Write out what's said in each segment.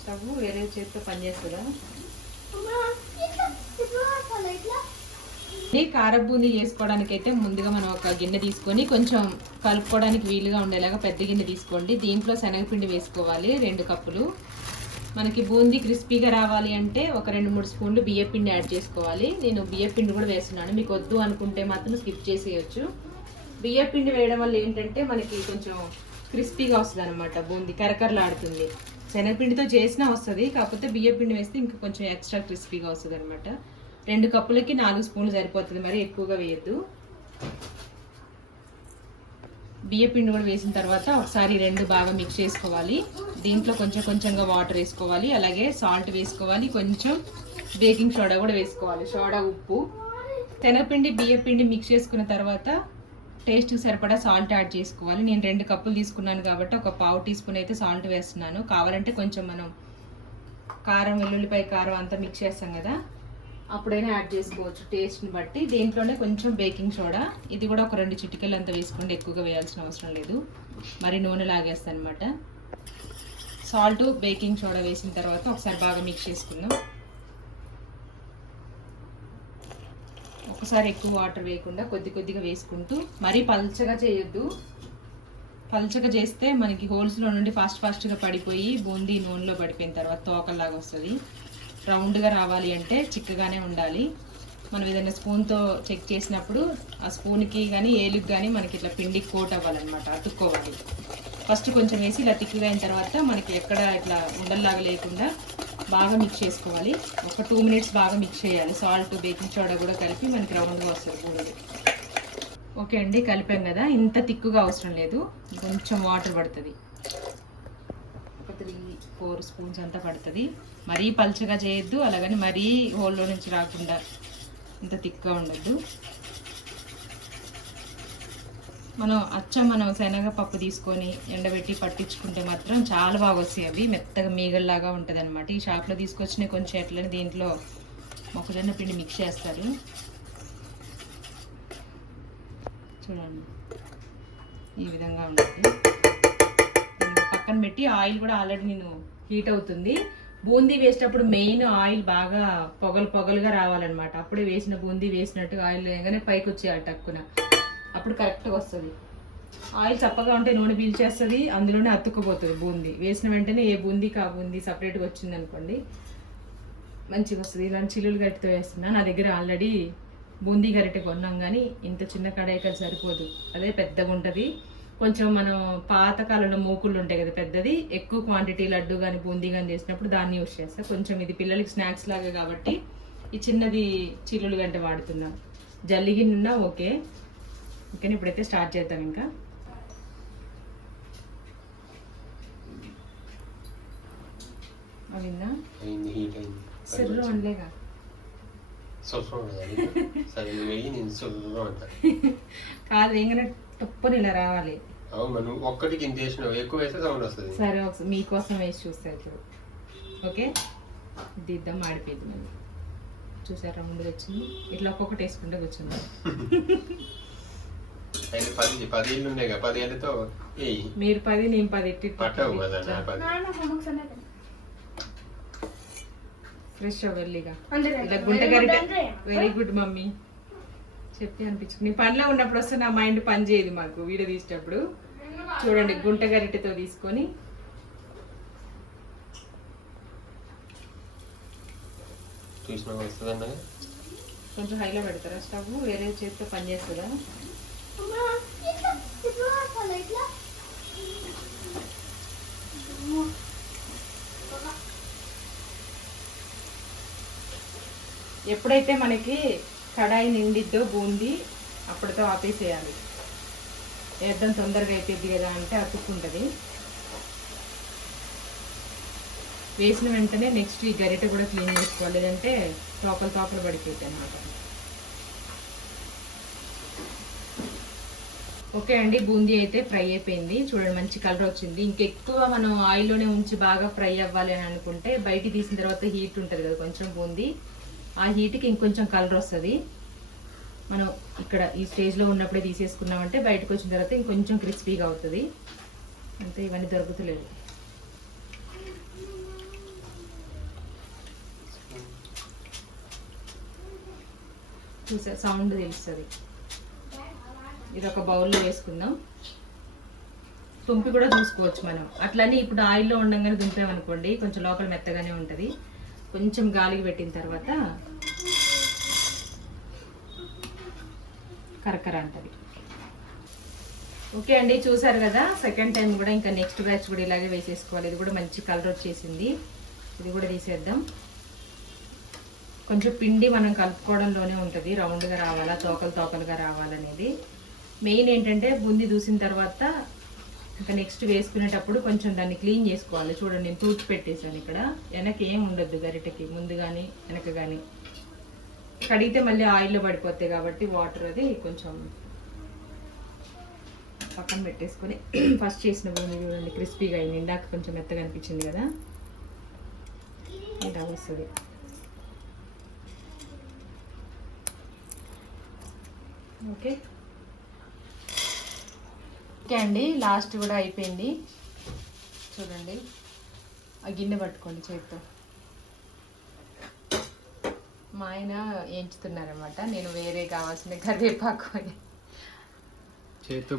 Stove వేరే చేతితో పనిచేస్తుందా ఈ కారం బూందీ చేసుకోవడానికి అయితే ముందుగా మనం ఒక గిన్నె తీసుకొని కొంచెం కలుపుకోవడానికి వీలుగా ఉండేలాగా పెద్ద గిన్నె తీసుకోండి. దీంట్లో శనగపిండి వేసుకోవాలి రెండు కప్పులు. మనకి బూందీ క్రిస్పీగా రావాలి అంటే ఒక రెండు మూడు స్పూన్లు బియ్యపిండి యాడ్ చేసుకోవాలి. నేను బియ్యపిండి కూడా వేస్తున్నాను. మీకు వద్దు అనుకుంటే మాత్రం స్కిప్ చేసేయచ్చు. బియ్యపిండి వేయడం వల్ల ఏంటంటే మనకి కొంచెం క్రిస్పీగా వస్తుంది అనమాట బూందీ కరకరలాడుతుంది. శనగపిండితో చేసినా వస్తుంది కాకపోతే బియ్యపిండి వేస్తే ఇంకా కొంచెం ఎక్స్ట్రా క్రిస్పీగా వస్తుంది అనమాట రెండు కప్పులకి నాలుగు స్పూన్లు సరిపోతుంది మరి ఎక్కువగా వేయద్దు. బియ్య పిండి కూడా వేసిన తర్వాత ఒకసారి రెండు బాగా మిక్స్ చేసుకోవాలి. దీంట్లో కొంచెం కొంచెంగా వాటర్ వేసుకోవాలి అలాగే సాల్ట్ వేసుకోవాలి కొంచెం బేకింగ్ సోడా కూడా వేసుకోవాలి సోడా ఉప్పు. శనగపిండి బియ్య పిండి మిక్స్ చేసుకున్న తర్వాత టేస్ట్కి సరిపడా సాల్ట్ యాడ్ చేసుకోవాలి. నేను రెండు కప్పులు తీసుకున్నాను కాబట్టి ఒక పావు టీ స్పూన్ అయితే సాల్ట్ వేస్తున్నాను. కావాలంటే కొంచెం మనం కారం వెల్లుల్లిపాయ కారం అంతా మిక్స్ చేస్తాం కదా అప్పుడైనా యాడ్ చేసుకోవచ్చు టేస్ట్ని బట్టి. దీంట్లోనే కొంచెం బేకింగ్ సోడా ఇది కూడా ఒక రెండు చిటికలు అంత వేసుకోండి. ఎక్కువగా వేయాల్సిన అవసరం లేదు. మరి నూనె లాగేస్తాను అనమాట సాల్ట్ బేకింగ్ సోడా వేసిన తర్వాత ఒకసారి బాగా మిక్స్ చేసుకుందాం. ఒకసారి ఎక్కువ వాటర్ వేయకుండా కొద్ది కొద్దిగా వేసుకుంటూ మరీ పల్చగా చేయొద్దు. పల్చగా చేస్తే మనకి హోల్స్లో నుండి ఫాస్ట్ ఫాస్ట్గా పడిపోయి బూందీ నూనెలో పడిపోయిన తర్వాత తోకల్లాగా వస్తుంది. రౌండ్గా రావాలి అంటే చిక్కగానే ఉండాలి. మనం ఏదైనా స్పూన్తో చెక్ చేసినప్పుడు ఆ స్పూన్కి కానీ ఏలుకి కానీ మనకి ఇట్లా పిండి కోట్ అవ్వాలన్నమాట అతుక్కోవాలి. ఫస్ట్ కొంచెం వేసి ఇలా తిక్కుగా అయిన తర్వాత మనకి ఎక్కడ ఇట్లా ఉండల్లాగా లేకుండా బాగా మిక్స్ చేసుకోవాలి. ఒక టూ మినిట్స్ బాగా మిక్స్ చేయాలి. సాల్ట్ బేకింగ్ సోడా కూడా కలిపి మనకి రౌండ్గా వస్తుంది బూందీ ఓకే అండి కలిపాం కదా. ఇంత తిక్కుగా అవసరం లేదు. కొంచెం వాటర్ పడుతుంది. ఒక త్రీ ఫోర్ స్పూన్స్ అంతా పడుతుంది. మరీ పల్చగా చేయొద్దు. అలాగని మరీ హోల్లో నుంచి రాకుండా ఇంత తిక్గా ఉండద్దు. మనం అచ్చం మనం శనగపప్పు తీసుకొని ఎండబెట్టి పట్టించుకుంటే మాత్రం చాలా బాగా వస్తాయి అవి. మెత్తగా మీగల్లాగా ఉంటుంది అనమాట ఈ షాప్లో తీసుకొచ్చిన కొంచెం ఎట్లని దీంట్లో మొక్కజొన్న పిండి మిక్స్ చేస్తారు. చూడండి. ఈ విధంగా ఉంటుంది పక్కన పెట్టి ఆయిల్ కూడా ఆల్రెడీ నేను హీట్ అవుతుంది. బూందీ వేసేటప్పుడు మెయిన్ ఆయిల్ బాగా పొగలు పొగలుగా రావాలన్నమాట. అప్పుడే వేసిన బూందీ వేసినట్టు ఆయిల్ వేయగానే పైకి వచ్చేయాలి టక్కున. అప్పుడు కరెక్ట్గా వస్తుంది. ఆయిల్ చప్పగా ఉంటే నూనె పీల్చేస్తుంది అందులోనే అతుక్కుపోతుంది బూందీ. వేసిన వెంటనే ఏ బూందీకి ఆ బూందీ సపరేట్గా వచ్చింది అనుకోండి మంచిగా వస్తుంది. ఇలాంటి చిల్లులు గరిటతో వేస్తున్నా నా దగ్గర ఆల్రెడీ బూందీ గరిటె కొన్నాం కానీ ఇంత చిన్న కడాయికి సరిపోదు. అదే పెద్దగా ఉంటుంది. కొంచెం మనం పాతకాలంలో మూకుళ్ళు ఉంటాయి కదా పెద్దది ఎక్కువ క్వాంటిటీ లడ్డు కానీ బూందీ కానీ చేసినప్పుడు దాన్ని యూస్ చేస్తాను కొంచెం ఇది పిల్లలకి స్నాక్స్ లాగా కాబట్టి ఈ చిన్నది చిల్లులు గంట వాడుతున్నాం. జల్లిగిన్నున్నా ఓకే. ఓకే ఇప్పుడైతే స్టార్ట్ చేద్దాం ఇంకా. అవిందా సిర్రు అనలేగా కాదు తప్పని ఇలా రావాలి. అవును నువ్వు ఒక్కటికి ఇంత వేసినావు. ఎక్కువ వేస్తే సౌండ్ వస్తుంది. సరే ఒకసారి మీకోసం వేసి చూస్తా ఇప్పుడు. ఓకే? దిద్దాం ఆడిపోయింది మళ్ళీ చూసారా ముందు వచ్చింది? ఇట్లా ఒక్కొక్కటి వేసుకుంటే కూర్చుంది పది పది ఏళ్ళు ఉన్నాయి కదా పది ఏళ్ళతో వేయి మీరు పది నేను పది ఎట్టి పట్టవు కదా నా పది. ఫ్రెష్ వెళ్ళిగా. ఇలా గుంట గరిటె వెరీ గుడ్ మమ్మీ. చెప్పి అనిపించింది. నీ పనిలో ఉన్నప్పుడు వస్తే నా మైండ్ పని చేయదు మాకు వీడియో తీసేటప్పుడు. చూడండి గుంట గరిటెతో తీసుకొని. కొంచెం హైలో పెడతారా స్టవ్? వేరే చేతితో పని చేస్తుందా? ఎప్పుడైతే మనకి కడాయి నిండిద్దో బూంది అప్పటితో ఆపేసేయాలి. వేద్దాం తొందరగా అయిపోద్ది కదా అంటే అతుక్కుంటుంది. వేసిన వెంటనే నెక్స్ట్ ఈ గరిటె కూడా క్లీన్ చేసుకోవాలి. లేదంటే తోపలు తోపలు పడిపోతాయి అన్నమాట. ఓకే అండి బూందీ అయితే ఫ్రై అయిపోయింది. చూడండి మంచి కలర్ వచ్చింది. ఇంకెక్కువ మనం ఆయిల్లోనే ఉంచి బాగా ఫ్రై అవ్వాలి అని అనుకుంటే బయటికి తీసిన తర్వాత హీట్ ఉంటుంది కదా కొంచెం బూందీ. ఆ హీట్కి ఇంకొంచెం కలర్ వస్తుంది. మనం ఇక్కడ ఈ స్టేజ్లో ఉన్నప్పుడే తీసేసుకున్నామంటే బయటకు వచ్చిన తర్వాత ఇంకొంచెం క్రిస్పీగా అవుతుంది. అంతే ఇవన్నీ దొరుకుతలేదు చూసా సౌండ్ తెలుస్తుంది. ఇది ఒక బౌల్లో వేసుకుందాం. తుంపి కూడా చూసుకోవచ్చు మనం. అట్లనే ఇప్పుడు ఆయిల్లో ఉండగానే దుంపామనుకోండి కొంచెం లోపల మెత్తగానే ఉంటుంది. కొంచెం గాలికి పెట్టిన తర్వాత కరకర అంటది. ఓకే అండి చూసారు కదా? సెకండ్ టైం కూడా ఇంకా నెక్స్ట్ బ్యాచ్ కూడా ఇలాగే వేసేసుకోవాలి. ఇది కూడా మంచి కలర్ వచ్చేసింది. ఇది కూడా తీసేద్దాం. కొంచెం పిండి మనం కలుపుకోవడంలోనే ఉంటుంది. రౌండ్గా రావాలా? తోకలు తోకలుగా రావాలనేది. మెయిన్ ఏంటంటే బుంది దూసిన తర్వాత ఇంకా నెక్స్ట్ వేసుకునేటప్పుడు కొంచెం దాన్ని క్లీన్ చేసుకోవాలి. చూడండి నేను తూచి పెట్టేశాను ఇక్కడ. వెనక ఏం ఉండద్దు గరిటెకి ముందు కానీ వెనక కానీ కడిగితే మళ్ళీ ఆయిల్లో పడిపోతాయి కాబట్టి వాటర్ అది కొంచెం పక్కన పెట్టేసుకొని ఫస్ట్ చేసిన బూంది చూడండి క్రిస్పీగా అయింది. ఇందాక కొంచెం మెత్తగా అనిపించింది కదా? ఇలా వస్తుంది. ఓకే? ఓకే అండి లాస్ట్ కూడా అయిపోయింది. చూడండి. ఆ గిన్నె పట్టుకోండి చేతితో. మా ఆయన ఏంచుతున్నారనమాట నేను వేరే కావాల్సిన కరివేపాకు అని చేతితో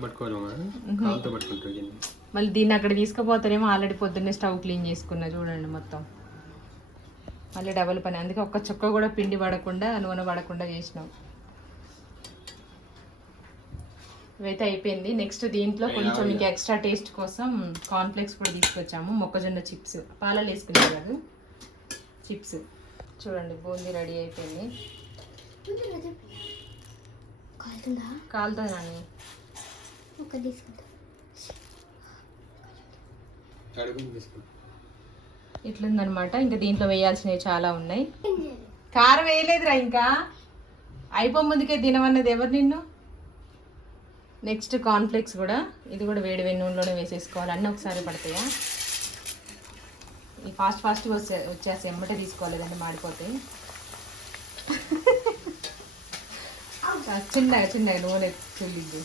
గిన్నె. మళ్ళీ దీన్ని అక్కడ తీసుకుపోతానేమో ఆల్రెడీ పొద్దున్నే స్టవ్ క్లీన్ చేసుకున్నా చూడండి మొత్తం. మళ్ళీ డబల్ పని అందుకే ఒక్క చుక్క కూడా పిండి పడకుండా నూనె పడకుండా చేసినాం. ఇవైతే అయిపోయింది. నెక్స్ట్ దీంట్లో కొంచెం మీకు ఎక్స్ట్రా టేస్ట్ కోసం కార్న్ఫ్లేక్స్ కూడా తీసుకొచ్చాము. మొక్కజొన్న చిప్స్ పాలలో వేసుకునే కాదు చిప్స్ చూడండి బూందీ రెడీ అయిపోయింది. కాలుతుందా? కాలుతో నాని. ఇట్లుందనమాట ఇంకా దీంట్లో వేయాల్సినవి చాలా ఉన్నాయి. కారం వేయలేదురా ఇంకా. అయిపో ముందుకే తినమన్నది ఎవరు నిన్ను? నెక్స్ట్ కార్న్ఫ్లేక్స్ కూడా ఇది కూడా వేడి వేడి నూనెలోనే వేసేసుకోవాలి. అన్నీ ఒకసారి పడతాయా? ఈ ఫాస్ట్ ఫాస్ట్గా వచ్చే వచ్చేసి ఎమ్మటే తీసుకోవాలి మాడిపోతే. చిన్నగా చిన్నగా నూనె చెల్లిద్ది.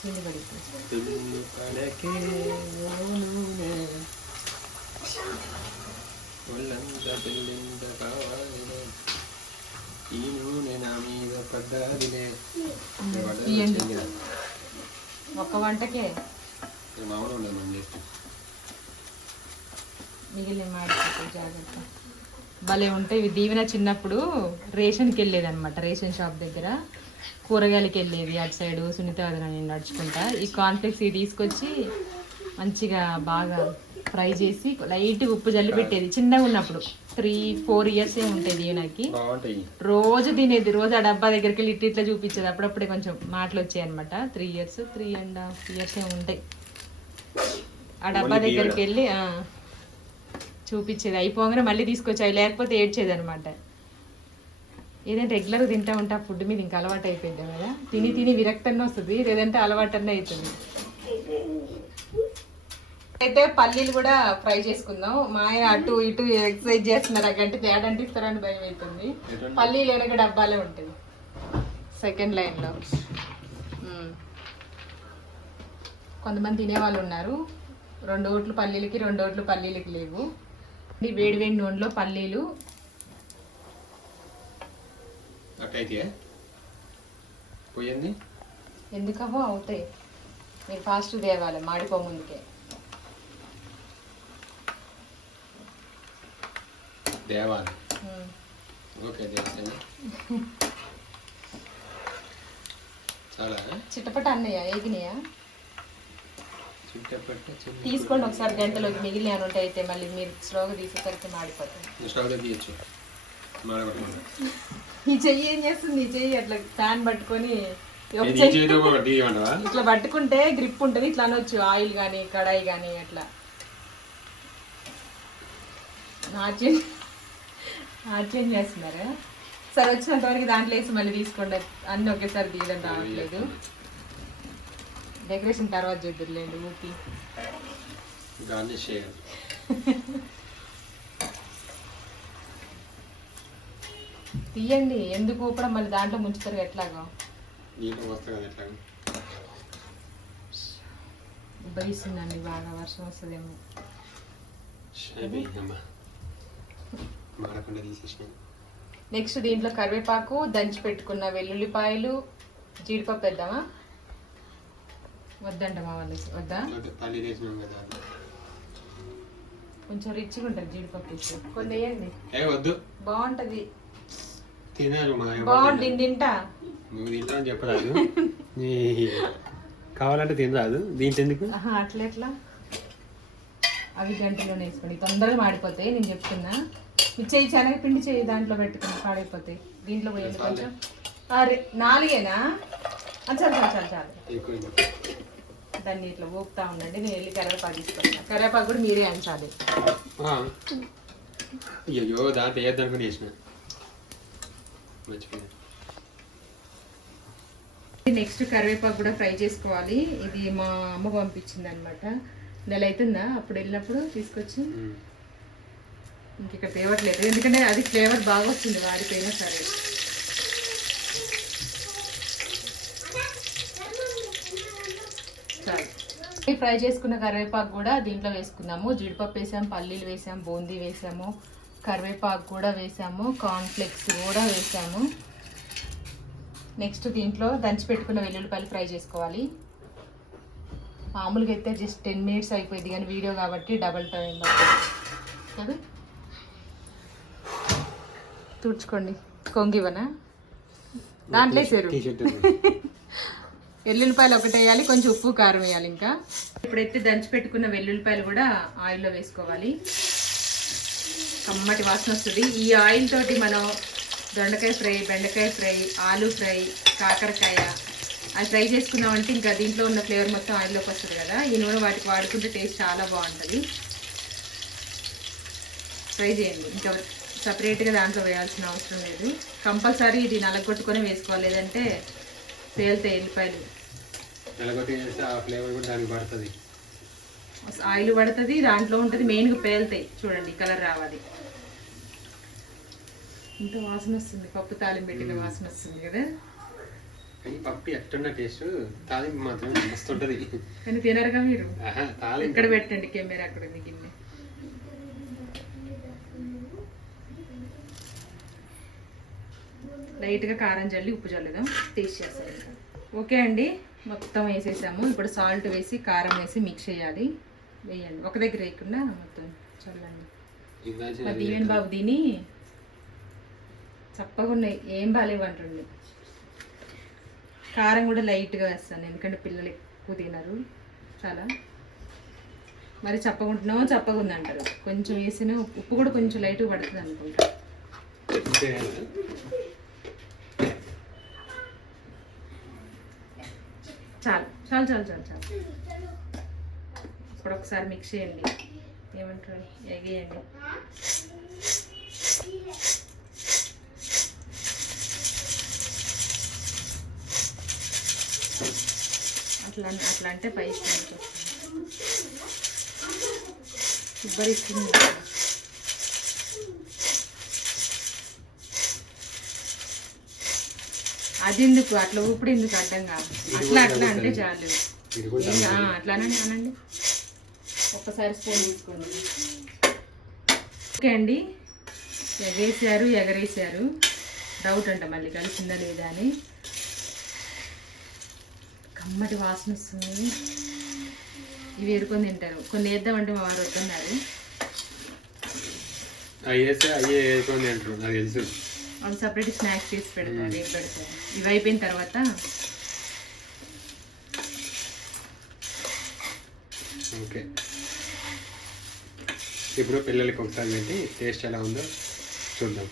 చిల్లి పడిద్ది. ఈ నూనె నా మీద పడ్డాదిలే. తీయండి. ఒక్క వంటకే. మామూలు ఉండదు మనం చేస్తే మిగిలిన మాడిపోతాయి జాగ్రత్త. భలే ఉంటాయి. ఇవి దీవెన చిన్నప్పుడు రేషన్కి వెళ్ళేది అనమాట రేషన్ షాప్ దగ్గర. కూరగాయలకి వెళ్ళేది అటు సైడ్. సునీత నేను నడుచుకుంటా. ఈ కాన్ఫ్లెక్స్ ఇవి తీసుకొచ్చి మంచిగా బాగా ఫ్రై చేసి లైట్గా ఉప్పు జల్లి పెట్టేది. చిన్నగా ఉన్నప్పుడు త్రీ ఫోర్ ఇయర్స్ ఏ దీవెనకి. బాగుంటాయి. రోజు తినేది. రోజు ఆ డబ్బా దగ్గరికి వెళ్ళి ఇట్లా ఇట్లా చూపించేది. అప్పుడప్పుడే కొంచెం మాటలు వచ్చాయి అనమాట three years three and half years ఏ ఉంటాయి. ఆ డబ్బా దగ్గరికి? వెళ్ళి ఆ, చూపించేది. అయిపోగానే మళ్ళీ తీసుకొచ్చి అవి లేకపోతే ఏడ్చేది అనమాట ఏదైనా రెగ్యులర్గా తింటా ఉంటే ఆ ఫుడ్ మీద ఇంకా అలవాటు అయిపోయింది కదా. తిని తిని విరక్తన్న వస్తుంది. లేదంటే అలవాటు అవుతుంది అయితే పల్లీలు కూడా ఫ్రై చేసుకుందాం. మా ఆయన అటు ఇటు ఎక్సర్సైజ్ చేస్తున్నారు. గంట తేడా అంటిస్తారని భయం అవుతుంది? పల్లీలు వెనక డబ్బాలే ఉంటుంది సెకండ్ లైన్లో కొంతమంది తినేవాళ్ళు ఉన్నారు. రెండు ఓట్లు పల్లీలకి రెండు ఓట్లు పల్లీలకి లేవు. వేడి వేడి నూనెలో పల్లీలు. ఎందుకవో అవుతాయి. మీరు ఫాస్ట్ తేవాలి. మాడిపో దేవాలి ఉమ్. ఓకే దేవసేన. చాలా చిట్టపట అన్నయ్య చిన్న తీసుకోండి ఒకసారి గంటలోకి మిగిలిన ఉంటే అయితే మళ్ళీ మీరు స్లోగా తీసేసరికి మాడిపోతుంది దగ్గర తీయచ్చు. ఈ చెయ్యి ఏం చేస్తుంది? ఈ చెయ్యి అట్లా ఫ్యాన్ పట్టుకొని ఇట్లా పట్టుకుంటే గ్రిప్ ఉంటుంది ఇట్లా అనొచ్చు ఆయిల్ కానీ కడాయి కానీ అట్లా. నాట్యం. నాట్యం చేస్తున్నారా? సరే వచ్చినంత వరకు దాంట్లో వేసి మళ్ళీ తీసుకోండి. అన్ని ఒకేసారి తీయడం రావట్లేదు. డెకరేషన్ తర్వాత చూద్దురులేండి ఊపి. గార్నిష్ చేయాలి తీయండి. ఎందుకు ఊపడం? మళ్ళీ దాంట్లో ముంచుతారు ఎట్లాగో. నీళ్ళు బాగా వర్షం వస్తుందేమో. మాడకుండా తీసేసినాను నెక్స్ట్ దీంట్లో కరివేపాకు దంచి పెట్టుకున్న వెల్లుల్లిపాయలు జీడిపప్పు వేద్దామా? వద్దంట మా వాళ్ళకి వద్దా? అంటే పల్లి వేసినాం కదా. కొంచెం రిచ్గా ఉంటుంది జీడిపప్పు వేసి కొన్ని వేయండి. ఏ వద్దు. బాగుంటది. తినాలి మా. తింటా. నువ్వు తింటావని చెప్పరాదు. నీ కావాలంటే తినరాదు. దీంట్లో ఎందుకు? అట్లా ఎట్లా? అవి గంటలోనే వేసుకోండి. తొందరగా మాడిపోతాయి నేను చెప్తున్నా. చేయి శనగ పిండి చేయి దాంట్లో పెట్టుకుని పాడైపోతాయి దీంట్లో పోయండి కొంచెం? అరే నాలుగేనా? చాలు చాలు చాలు చాలు. దాన్ని ఇట్లా ఊపుతా ఉండండి నేను వెళ్ళి కరివేపాకు తీసుకొస్తాను కరివేపాకు కూడా మీరే అంచాలి. అయ్యో దాంట్లో వేసిన మర్చిపోయా నెక్స్ట్ కరివేపాకు కూడా ఫ్రై చేసుకోవాలి. ఇది మా అమ్మ పంపించింది అనమాట నెల అవుతుందా? అప్పుడు వెళ్ళినప్పుడు తీసుకొచ్చి. ఇంక ఇక్కడ తేవట్లేదు ఎందుకంటే అది ఫ్లేవర్ బాగా వచ్చింది వాడిపోయినా సరే. చాలు ఫ్రై చేసుకున్న కరివేపాకు కూడా దీంట్లో వేసుకుందాము. జీడిపప్పు వేసాము పల్లీలు వేసాము బూందీ వేసాము కరివేపాకు కూడా వేసాము కార్న్ఫ్లెక్స్ కూడా వేసాము. నెక్స్ట్ దీంట్లో దంచి పెట్టుకున్న వెల్లుల్లిపాయలు ఫ్రై చేసుకోవాలి. మామూలుగా అయితే జస్ట్ టెన్ మినిట్స్ అయిపోయింది కానీ వీడియో కాబట్టి డబల్ టైం కదా? తుడుచుకోండి. కొంగివనా దాంట్లో ఉంది. వెల్లుల్లిపాయలు ఒకటి వేయాలి కొంచెం ఉప్పు కారం వేయాలి ఇంకా. ఇప్పుడైతే దంచి పెట్టుకున్న వెల్లుల్లిపాయలు కూడా ఆయిల్లో వేసుకోవాలి. కమ్మటి వాసన వస్తుంది. ఈ ఆయిల్ తోటి మనం దొండకాయ ఫ్రై బెండకాయ ఫ్రై ఆలు ఫ్రై కాకరకాయ అది ఫ్రై చేసుకున్నామంటే ఇంకా దీంట్లో ఉన్న ఫ్లేవర్ మొత్తం ఆయిల్లోకి వస్తుంది కదా. ఈ నూనె వాటికి వాడుకుంటే టేస్ట్ చాలా బాగుంటుంది. ఫ్రై చేయండి. ఇంకా సపరేట్గా దాంట్లో వేయాల్సిన అవసరం లేదు. కంపల్సరీ ఇది నలగొట్టుకొని వేసుకోవాలి. లేదంటే పేలుతాయి ఎల్లిపాయలు నెలకొట్టి చేస్తే ఆ ఫ్లేవర్ కూడా దానికి పడుతుంది. ఆయిల్ పడుతుంది దాంట్లో ఉంటుంది మెయిన్గా పేలుతాయి. చూడండి కలర్ రావాలి. ఇంత వాసన వస్తుంది పప్పు తాలింపు పెట్టిన వాసన వస్తుంది కదా. కానీ పప్పు ఎట్టున్న టేస్ట్ తాలింపు మాత్రం మస్తు ఉంటుంది. కానీ తినరుగా మీరు? తాలింపు. ఇక్కడ పెట్టండి కెమెరా అక్కడ ఉంది గిన్నె. లైట్గా కారం చల్లి ఉప్పు చల్లుదాం ఇంకా ఓకే అండి మొత్తం వేసేసాము. ఇప్పుడు సాల్ట్ వేసి కారం వేసి మిక్స్ చేయాలి. వేయండి. ఒక దగ్గర వేయకుండా మొత్తం చల్లండి. మా దీవెన్ బాబు దీని చప్పగా ఉన్నాయి. ఏం బాగాలేవు అంటుండే. కారం కూడా లైట్గా వేస్తాను. ఎందుకంటే పిల్లలు ఎక్కువ తినరు. చాలా. మరి చప్పకుంటున్నామో చప్పగా ఉందంటారు కొంచెం వేసిన ఉప్పు కూడా కొంచెం లైట్గా పడుతుంది అనుకుంటా. చాలు చాలు చాలు చాలు. ఇప్పుడు ఒకసారి మిక్స్ చేయండి. ఏమంటారు? ఎగేయండి. అట్లా అట్లా అంటే పైకి ఉబ్బరిస్తుంది అది ఎందుకు అట్లా ఊపిడి ఎందుకు అడ్డం కాదు. అట్లా అట్లా అంటే చాలు. ఇది కూడా ఏం కా- ఆ, అట్లా అనండి అనండి. ఒక్కసారి స్పూన్ తీసుకోండి. ఓకే అండి. ఎగేసారు ఎగరేసారు డౌట్ అంట మళ్ళీ కలిసిందా లేదా అని. కమ్మటి వాసన వస్తుంది. ఇవి ఎరుకొని తింటారు. కొన్ని వేద్దామంటే మా వారు వద్దన్నారు. అవి వేస్తే అవి వేసుకొని అంటారు నాకు తెలుసు. అవి సపరేట్ స్నాక్స్ చేసి పెడతారు రేపు పెడతారు ఇవి అయిపోయిన తర్వాత ఓకే. ఇప్పుడు పిల్లలకి ఒకసారి పెట్టి టేస్ట్ ఎలా ఉందో చూద్దాం.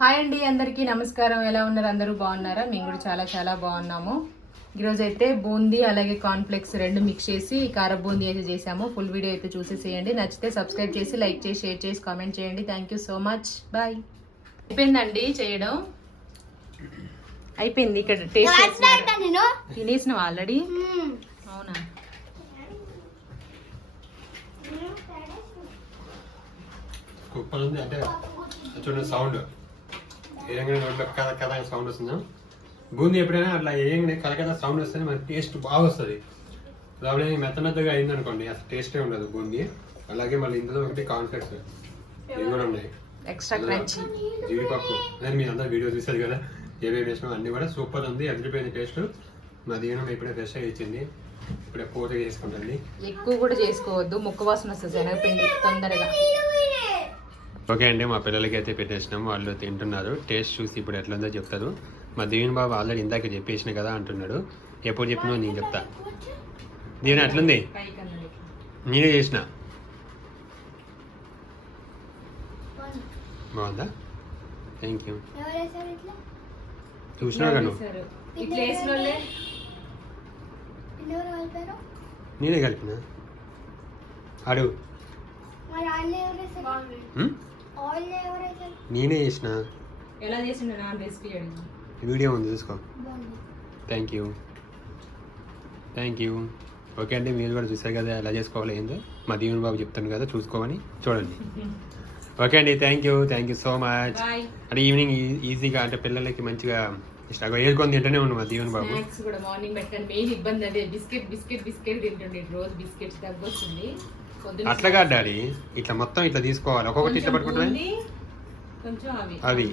హాయ్ అండి అందరికీ నమస్కారం. ఎలా ఉన్నారు? అందరూ బాగున్నారా? మేము కూడా చాలా చాలా బాగున్నాము. ఈరోజు అయితే బూందీ అలాగే కాన్ఫ్లెక్స్ రెండు మిక్స్ చేసి కార బూందీ అయితే చేసాము. ఫుల్ వీడియో అయితే చూసేసేయండి. నచ్చితే సబ్స్క్రైబ్ చేసి లైక్ చేసి షేర్ చేసి కామెంట్ చేయండి. Thank you so much bye అయిపోయిందండి చేయడం. అయిపోయింది ఇక్కడ టేస్ట్ తినేసినావు ఆల్రెడీ? అవునా? కుప్పలు ఉంది అంటే చూడండి సౌండ్. ఏయంగానే నోట్లో కథ కథ సౌండ్ వస్తుందా. బూందీ ఎప్పుడైనా అట్లా ఏయంగానే కథ కథ సౌండ్ వస్తుంది మనకి టేస్ట్ బాగా వస్తుంది. కాబట్టి మెత్త మెత్తగా అయింది అనుకోండి అసలు టేస్టే ఉండదు బూందీ. అలాగే మళ్ళీ ఇందులో ఒకటి కాన్ఫ్లెక్స్ ఇవి కూడా ఉన్నాయి. ఎక్స్ట్రా క్రంచీ జీడిపప్పు. అని మీ అందరూ వీడియో చూసారు కదా? ఏమేమి వేసినాం అన్ని కూడా సూపర్ ఉంది. అదిరిపోయిన టేస్ట్ మా దీవెనం ఇప్పుడే ఫ్రెష్ అయ్యి ఇచ్చింది. ఇప్పుడే పూజ చేసుకుంటుంది. ఎక్కువ కూడా చేసుకోవద్దు. ముక్క వాసన వస్తుంది. శనగపిండి తొందరగా. ఓకే అండి మా పిల్లలకి అయితే పెట్టేసినాం వాళ్ళు తింటున్నారు. టేస్ట్ చూసి ఇప్పుడు ఎట్లుందో చెప్తారు. మా దీవెన్ బాబు ఆల్రెడీ ఇందాక చెప్పేసిన కదా అంటున్నాడు. ఎప్పుడు చెప్పినా నేను చెప్తా. దీవెన ఎట్లుంది. నేనే చేసిన. బాగుందా థ్యాంక్ యూ చూసినా కదా కలిపారు? నేనే కలిపిన? అడుగు. నేనే చేసిన? ఎలా చేసిండు నా రెసిపీ అడిగి. వీడియో ఉంది చూసుకో. Thank you thank you okay అండి మీరు కూడా చూసారు కదా ఎలా చేసుకోవాలి ఏందో? మా దీవెన్ బాబు చెప్తాను కదా చూసుకోమని. చూడండి. ఓకే అండి thank you thank you so much అంటే ఈవినింగ్ ఈజీగా అంటే పిల్లలకి మంచిగా ఇష్టంగా ఏరుకొని తింటూనే ఉన్నాం మా దీవెన్ బాబు. స్నాక్స్ కూడా మార్నింగ్ పెట్టండి మెయిన్ ఇబ్బంది అదే బిస్కెట్ బిస్కెట్ బిస్కెట్ తింటుండే రోజు బిస్కెట్స్ తగ్గొచ్చింది. అట్లా కాదు డాడీ ఇట్లా మొత్తం ఇట్లా తీసుకోవాలి. ఒక్కొక్కటి ఇట్లా కొంచెం పట్టుకుంటే బూందీ, కొంచెం అవి అవి.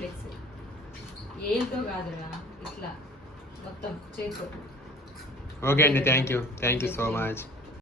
ఏలతో కాదురా ఇట్లా మొత్తం చేతితో. ఓకే అండి thank you thank you so much